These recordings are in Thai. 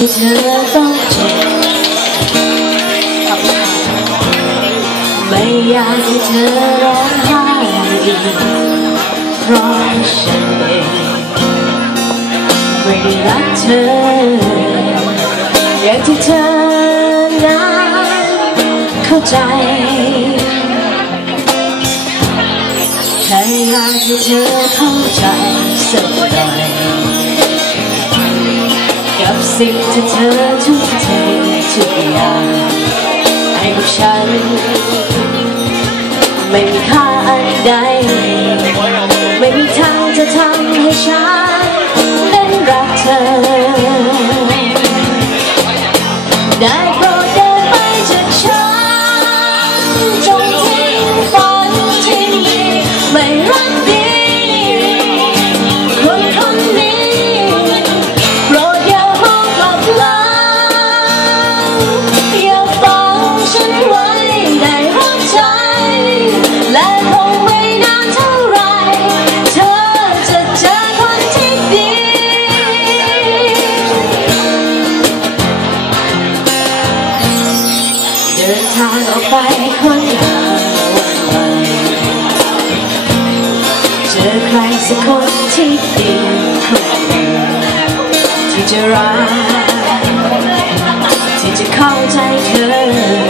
ให้เธอต้องเจ็บไม่อยากให้เธอร้องไห้อีกเพราะฉันเองไม่รักเธอ อย่างที่เธอนั้นเข้าใจแค่อยากให้เธอเข้าใจสักหน่อย สิ่งที่เธอทุ่มเททุกอย่างให้กับฉัน ไม่มีค่าอันใด ไม่มีทางจะทำให้ฉันนั้นรักเธอ สักคนที่ดีคนหนึ่งที่จะรักที่จะเข้าใจเธอ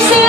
say